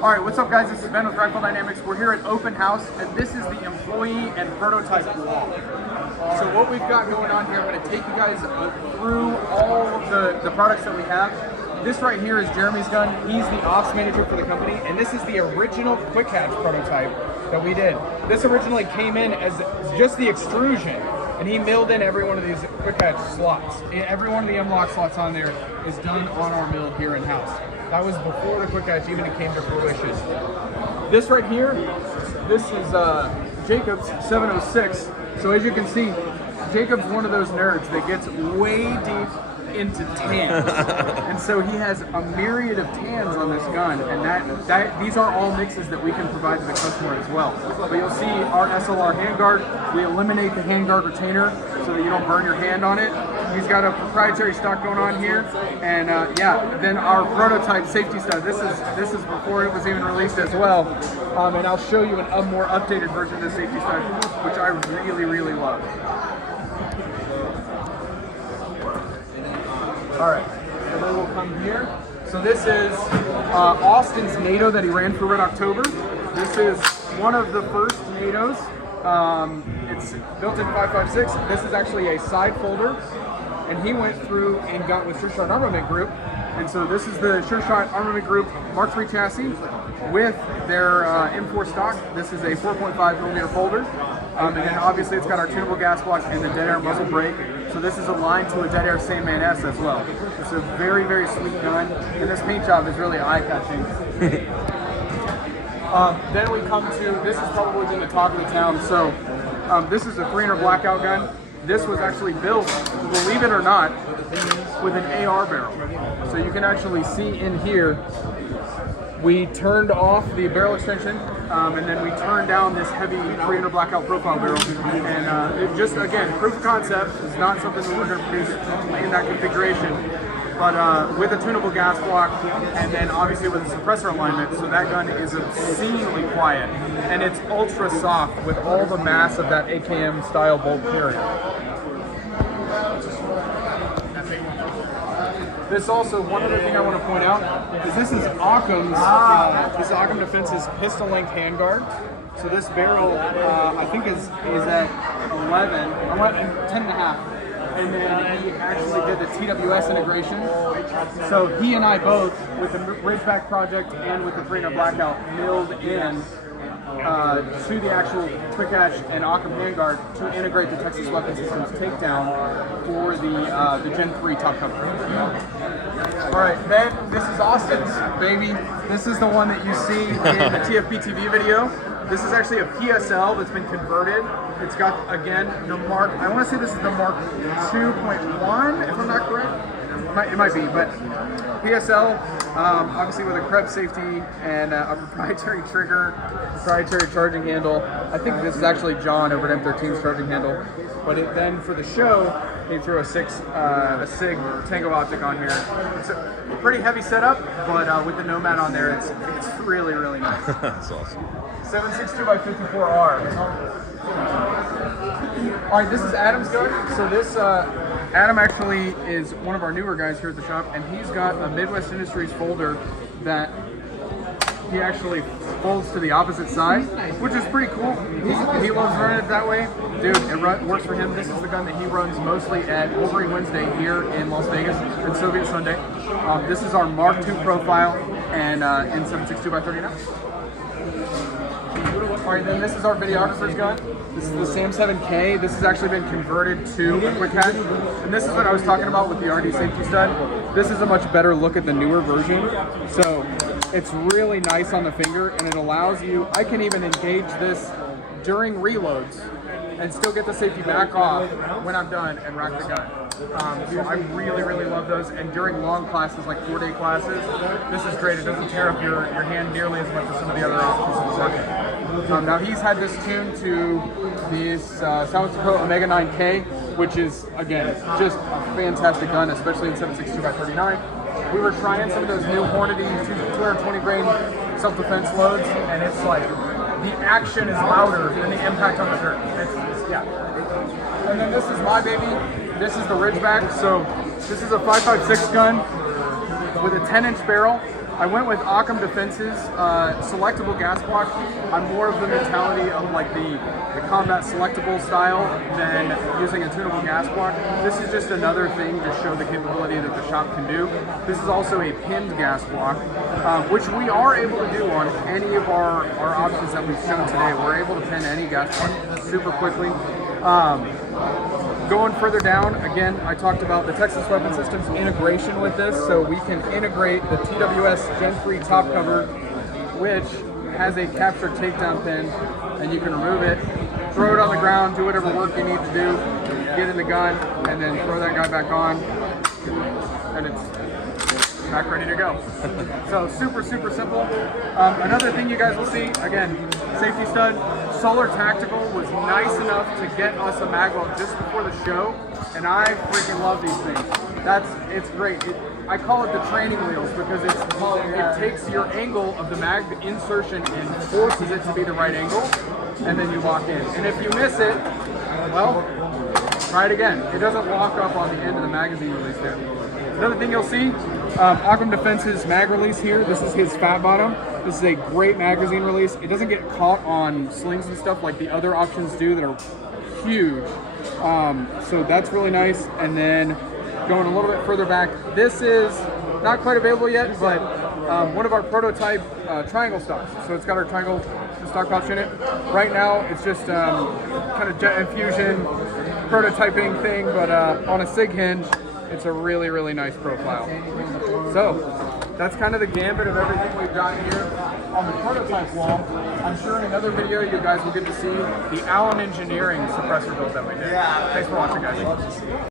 All right, what's up guys? This is Ben with Rifle Dynamics. We're here at Open House, and this is the employee and prototype walk. So what we've got going on here, I'm going to take you guys through all of the products that we have. This right here is Jeremy's gun. He's the ops manager for the company, and this is the original quick hatch prototype that we did. This originally came in as just the extrusion, and he milled in every one of these quick hatch slots. Every one of the M-lock slots on there is done on our mill here in-house. That was before the quick hatch even came to fruition. This right here, this is Jacob's 706. So as you can see, Jacob's one of those nerds that gets way deep into tans, and so he has a myriad of tans on this gun, and these are all mixes that we can provide to the customer as well. But you'll see our SLR handguard, we eliminate the handguard retainer so that you don't burn your hand on it. He's got a proprietary stock going on here, and yeah, then our prototype safety stud. This is before it was even released as well, and I'll show you a more updated version of the safety stud, which I really love. All right, and then we'll come here. So this is Austin's NATO that he ran for Red October. This is one of the first NATOs. It's built in 5.56. This is actually a side folder, and he went through and got with Sure Shot Armament Group. And so this is the Sure Shot Armament Group Mark III chassis with their M4 stock. This is a 4.5mm folder. And then obviously it's got our tunable gas block and the dead air muzzle brake. So this is aligned to a dead air same man S as well. It's a very sweet gun, and this paint job is really eye-catching. Then we come to, this is probably been the talk of the town. So this is a 300 Blackout gun. This was actually built, believe it or not, with an AR barrel. So you can actually see in here, we turned off the barrel extension, and then we turned down this heavy 300 Blackout profile barrel. And it just, again, proof of concept is not something that we're going to produce in that configuration. But with a tunable gas block, and then obviously with a suppressor alignment, so that gun is obscenely quiet. And it's ultra soft with all the mass of that AKM style bolt carrier. This also, one other thing I want to point out is this is Occam Defense's pistol length handguard. So this barrel, I think is at 11, 10.5. And then he actually did the TWS integration. So he and I both, with the Ridgeback project and with the 300 Blackout, milled in to the actual quick hatch and Occam handguard to integrate the Texas Weapon Systems takedown for the Gen 3 top cover. All right, then this is Austin's baby. This is the one that you see in the TFB TV video. This is actually a PSL that's been converted. It's got, again, the Mark, I want to say this is the Mark 2.1, if I'm not correct. It might be, but PSL, obviously with a Krebs safety and a proprietary trigger, proprietary charging handle. I think this is actually John over at M13's charging handle. But then for the show, he threw a SIG Tango optic on here. It's a pretty heavy setup, but with the Nomad on there, it's really nice. That's awesome. 7.62x54R. All right, this is Adam's gun. So this, Adam actually is one of our newer guys here at the shop, and he's got a Midwest Industries folder that he actually folds to the opposite side, which is pretty cool. He loves running it that way. Dude, it works for him. This is the gun that he runs mostly at Wolverine Wednesday here in Las Vegas and Soviet Sunday. This is our Mark II profile and in 7.62x39. All right, then this is our videographer's gun. This is the Sam 7K. This has actually been converted to a quick hatch. And this is what I was talking about with the RD safety stud. This is a much better look at the newer version. So it's really nice on the finger, and it allows you, I can even engage this during reloads and still get the safety back off when I'm done and rack the gun. So I really love those, and during long classes, like 4-day classes, this is great. It doesn't tear up your hand nearly as much as some of the other options in the market. Now he's had this tuned to this South Dakota Omega 9K, which is, again, just a fantastic gun, especially in 7.62x39. We were trying some of those new Hornady 220 grain self-defense loads, and it's like, the action is louder than the impact on the dirt. Yeah. And then this is my baby. This is the Ridgeback. So this is a 5.56 gun with a 10-inch barrel. I went with Occam Defense's selectable gas block. I'm more of the mentality of like the combat selectable style than using a tunable gas block. This is just another thing to show the capability that the shop can do. This is also a pinned gas block, which we are able to do on any of our options that we've shown today. We're able to pin any gas block super quickly. Going further down, again, I talked about the Texas Weapon Systems integration with this, so we can integrate the TWS Gen 3 top cover, which has a capture takedown pin, and you can remove it, throw it on the ground, do whatever work you need to do, get in the gun, and then throw that guy back on, and it's back ready to go. So super, super simple. Another thing you guys will see, again, safety stud. Solar Tactical was nice enough to get us a Magwell just before the show, and I freaking love these things. It's great. I call it the training wheels because it takes your angle of the mag insertion and forces it to be the right angle, and then you lock in. And if you miss it, well, try it again. It doesn't lock up on the end of the magazine release there. Another thing you'll see, Occam Defense's mag release here. This is his fat bottom. This is a great magazine release. It doesn't get caught on slings and stuff like the other options do that are huge. So that's really nice. And then going a little bit further back, this is not quite available yet, but one of our prototype triangle stocks. So it's got our triangle stock pouch in it. Right now, it's just kind of jet infusion prototyping thing, but on a SIG hinge, it's a really, really nice profile. So that's kind of the gambit of everything we've got here on the prototype wall. I'm sure in another video you guys will get to see the Allen Engineering suppressor build that we did. Thanks for watching, guys.